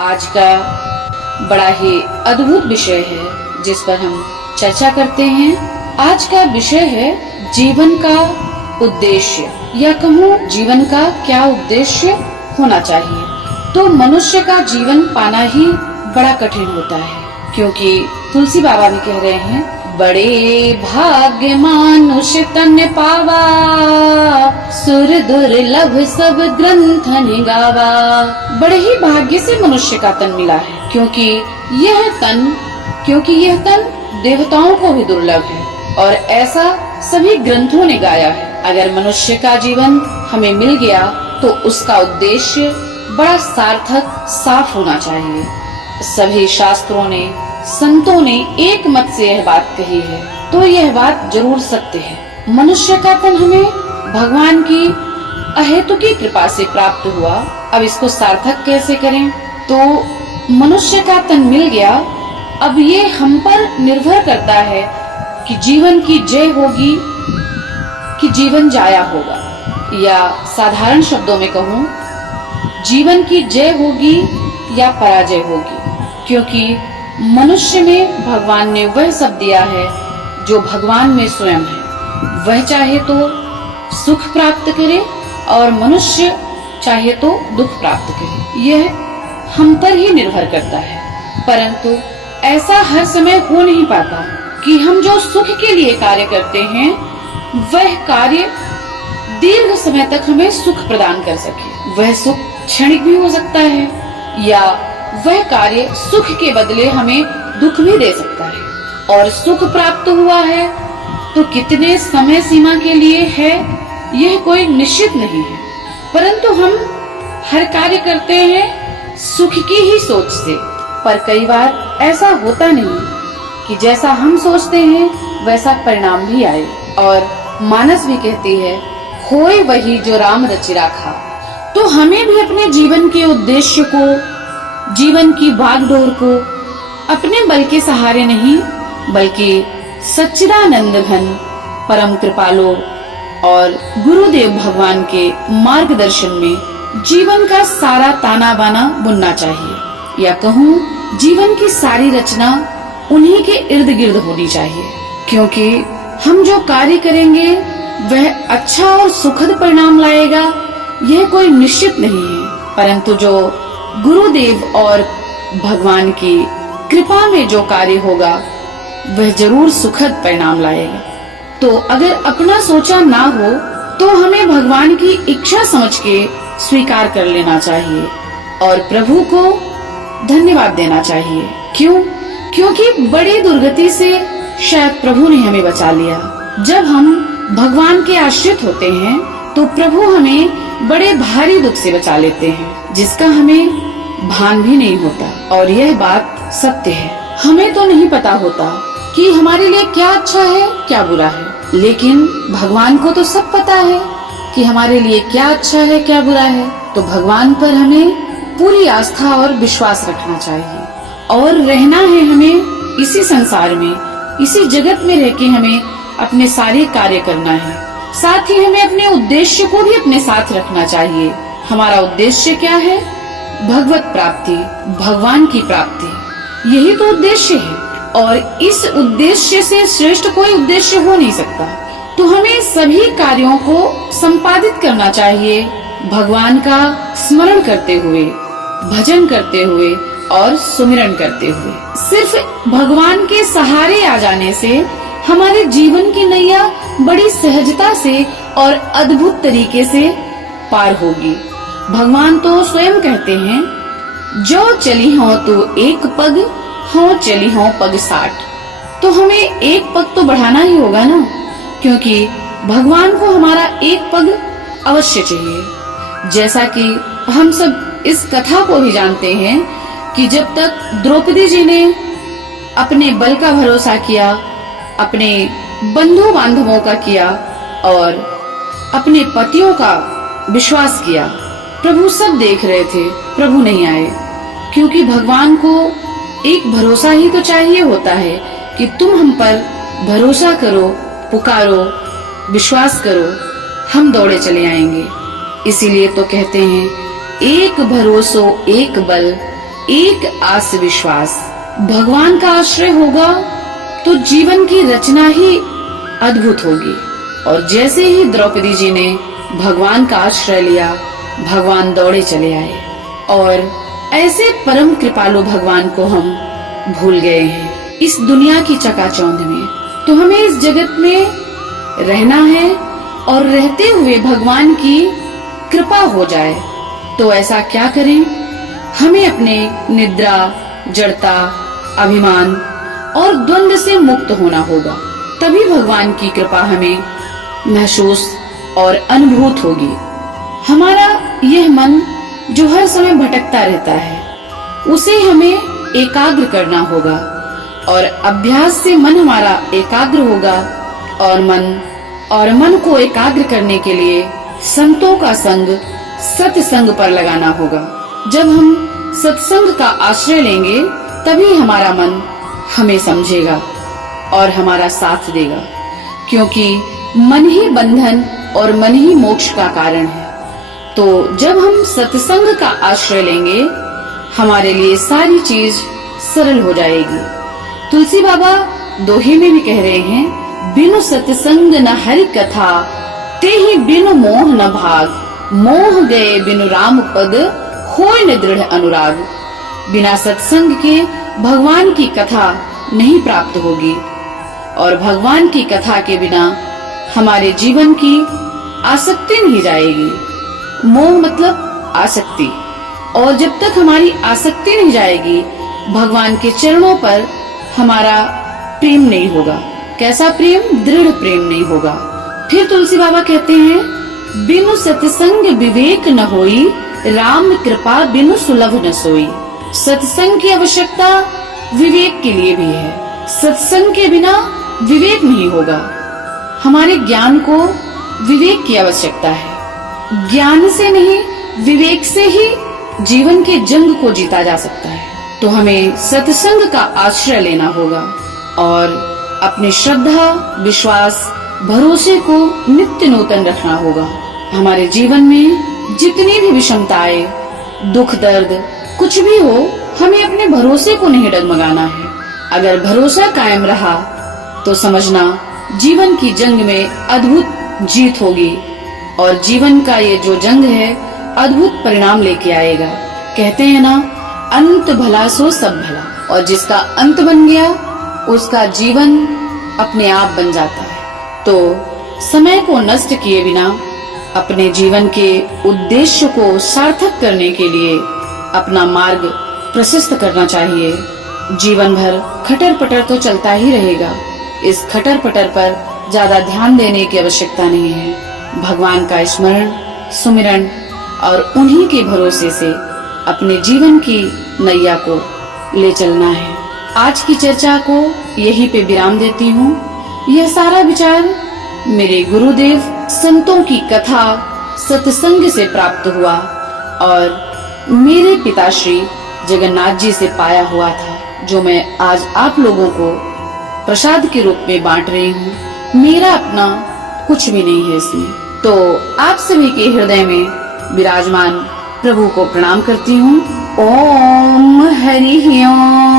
आज का बड़ा ही अद्भुत विषय है जिस पर हम चर्चा करते हैं। आज का विषय है जीवन का उद्देश्य, या कहूँ जीवन का क्या उद्देश्य होना चाहिए। तो मनुष्य का जीवन पाना ही बड़ा कठिन होता है, क्योंकि तुलसी बाबा भी कह रहे हैं, बड़े भाग्य मानुष तन पावा, सुर दुर्लभ सब ग्रंथन गावा। बड़े ही भाग्य से मनुष्य का तन मिला है, क्योंकि यह तन देवताओं को भी दुर्लभ है और ऐसा सभी ग्रंथों ने गाया है। अगर मनुष्य का जीवन हमें मिल गया तो उसका उद्देश्य बड़ा सार्थक साफ होना चाहिए। सभी शास्त्रों ने, संतों ने एक मत से यह बात कही है, तो यह बात जरूर सत्य है। मनुष्य का तन हमें भगवान की अहेतुकी कृपा से प्राप्त हुआ। अब इसको सार्थक कैसे करें? तो मनुष्य का तन मिल गया, अब ये हम पर निर्भर करता है कि जीवन की जय होगी कि जीवन जाया होगा, या साधारण शब्दों में कहूँ, जीवन की जय होगी या पराजय होगी। क्योंकि मनुष्य में भगवान ने वह सब दिया है जो भगवान में स्वयं है। वह चाहे तो सुख प्राप्त करे और मनुष्य चाहे तो दुख प्राप्त करे। यह हम पर ही निर्भर करता है। परंतु ऐसा हर समय हो नहीं पाता कि हम जो सुख के लिए कार्य करते हैं वह कार्य दीर्घ समय तक हमें सुख प्रदान कर सके। वह सुख क्षणिक भी हो सकता है, या वह कार्य सुख के बदले हमें दुख भी दे सकता है। और सुख प्राप्त हुआ है तो कितने समय सीमा के लिए है यह कोई निश्चित नहीं है। परंतु हम हर कार्य करते हैं सुख की ही सोच से, पर कई बार ऐसा होता नहीं कि जैसा हम सोचते हैं वैसा परिणाम भी आए। और मानस भी कहती है, होए वही जो राम रचि राखा। तो हमें भी अपने जीवन के उद्देश्य को, जीवन की बागडोर को अपने बल के सहारे नहीं, बल्कि सच्चिदानंद घन परम कृपालु और गुरुदेव भगवान के मार्गदर्शन में जीवन का सारा ताना बाना बुनना चाहिए, या कहूँ जीवन की सारी रचना उन्हीं के इर्द गिर्द होनी चाहिए। क्योंकि हम जो कार्य करेंगे वह अच्छा और सुखद परिणाम लाएगा यह कोई निश्चित नहीं है। परंतु जो गुरुदेव और भगवान की कृपा में जो कार्य होगा वह जरूर सुखद परिणाम लाएगा। तो अगर अपना सोचा ना हो तो हमें भगवान की इच्छा समझ के स्वीकार कर लेना चाहिए और प्रभु को धन्यवाद देना चाहिए। क्यों? क्योंकि बड़ी दुर्गति से शायद प्रभु ने हमें बचा लिया। जब हम भगवान के आश्रित होते हैं तो प्रभु हमें बड़े भारी दुख से बचा लेते हैं, जिसका हमें भान भी नहीं होता। और यह बात सत्य है। हमें तो नहीं पता होता कि हमारे लिए क्या अच्छा है क्या बुरा है, लेकिन भगवान को तो सब पता है कि हमारे लिए क्या अच्छा है क्या बुरा है। तो भगवान पर हमें पूरी आस्था और विश्वास रखना चाहिए और रहना है हमें इसी संसार में, इसी जगत में रह के हमें अपने सारे कार्य करना है। साथ ही हमें अपने उद्देश्य को भी अपने साथ रखना चाहिए। हमारा उद्देश्य क्या है? भगवत प्राप्ति, भगवान की प्राप्ति, यही तो उद्देश्य है। और इस उद्देश्य से श्रेष्ठ कोई उद्देश्य हो नहीं सकता। तो हमें सभी कार्यों को संपादित करना चाहिए भगवान का स्मरण करते हुए, भजन करते हुए और सुमिरन करते हुए। सिर्फ भगवान के सहारे आ जाने से हमारे जीवन की नैया बड़ी सहजता से और अद्भुत तरीके से पार होगी। भगवान तो स्वयं कहते हैं, जो चली हो तू एक पग, हो चली हो पग 60। तो हमें एक पग तो बढ़ाना ही होगा ना, क्योंकि भगवान को हमारा एक पग अवश्य चाहिए। जैसा कि हम सब इस कथा को भी जानते हैं कि जब तक द्रौपदी जी ने अपने बल का भरोसा किया, अपने बंधु बांधवों का किया और अपने पतियों का विश्वास किया, प्रभु सब देख रहे थे, प्रभु नहीं आए। क्योंकि भगवान को एक भरोसा ही तो चाहिए होता है कि तुम हम पर भरोसा करो, पुकारो, विश्वास करो, हम दौड़े चले आएंगे। इसीलिए तो कहते हैं, एक भरोसो एक बल, एक आस विश्वास। भगवान का आश्रय होगा तो जीवन की रचना ही अद्भुत होगी। और जैसे ही द्रौपदी जी ने भगवान का आश्रय लिया, भगवान दौड़े चले आए। और ऐसे परम कृपालु भगवान को हम भूल गए हैं इस दुनिया की चकाचौंध में। तो हमें इस जगत में रहना है और रहते हुए भगवान की कृपा हो जाए। तो ऐसा क्या करें? हमें अपने निद्रा, जड़ता, अभिमान और द्वंद्व से मुक्त होना होगा। तभी भगवान की कृपा हमें महसूस और अनुभूत होगी। हमारा यह मन जो हर समय भटकता रहता है, उसे हमें एकाग्र करना होगा। और अभ्यास से मन हमारा एकाग्र होगा। और मन को एकाग्र करने के लिए संतों का संग, सत्संग पर लगाना होगा। जब हम सत्संग का आश्रय लेंगे, तभी हमारा मन हमें समझेगा और हमारा साथ देगा। क्योंकि मन ही बंधन और मन ही मोक्ष का कारण है। तो जब हम सत्संग का आश्रय लेंगे, हमारे लिए सारी चीज सरल हो जाएगी। तुलसी बाबा दोहे में भी कह रहे हैं, बिनु सत्संग न हरि कथा, ते ही बिनु मोह न भाग। मोह गए बिनु राम पद, होय न दृढ़ अनुराग। बिना सत्संग के भगवान की कथा नहीं प्राप्त होगी। और भगवान की कथा के बिना हमारे जीवन की आसक्ति नहीं जाएगी। मोह मतलब आसक्ति। और जब तक हमारी आसक्ति नहीं जाएगी, भगवान के चरणों पर हमारा प्रेम नहीं होगा। कैसा प्रेम? दृढ़ प्रेम नहीं होगा। फिर तुलसी बाबा कहते हैं, बिनु सत्संग विवेक न होई, राम कृपा बिनु सुलभ न सोई। सत्संग की आवश्यकता विवेक के लिए भी है। सत्संग के बिना विवेक नहीं होगा। हमारे ज्ञान को विवेक की आवश्यकता है। ज्ञान से नहीं, विवेक से ही जीवन के जंग को जीता जा सकता है। तो हमें सत्संग का आश्रय लेना होगा और अपनी श्रद्धा, विश्वास, भरोसे को नित्य नूतन रखना होगा। हमारे जीवन में जितनी भी विषमताएं, दुख दर्द कुछ भी हो, हमें अपने भरोसे को नहीं डगमगाना है। अगर भरोसा कायम रहा तो समझना जीवन की जंग में अद्भुत जीत होगी। और जीवन का ये जो जंग है, अद्भुत परिणाम लेके आएगा। कहते हैं ना, अंत भला सो सब भला। और जिसका अंत बन गया, उसका जीवन अपने आप बन जाता है। तो समय को नष्ट किए बिना अपने जीवन के उद्देश्य को सार्थक करने के लिए अपना मार्ग प्रशस्त करना चाहिए। जीवन भर खटर पटर तो चलता ही रहेगा। इस खटर पटर पर ज्यादा ध्यान देने की आवश्यकता नहीं है। भगवान का स्मरण, सुमिरन और उन्हीं के भरोसे से अपने जीवन की नैया को ले चलना है। आज की चर्चा को यहीं पे विराम देती हूँ। यह सारा विचार मेरे गुरुदेव संतों की कथा, सत्संग से प्राप्त हुआ और मेरे पिताश्री जगन्नाथ जी से पाया हुआ था, जो मैं आज आप लोगों को प्रसाद के रूप में बांट रही हूँ। मेरा अपना कुछ भी नहीं है इसमें। तो आप सभी के हृदय में विराजमान प्रभु को प्रणाम करती हूँ। ओम हरि ओम।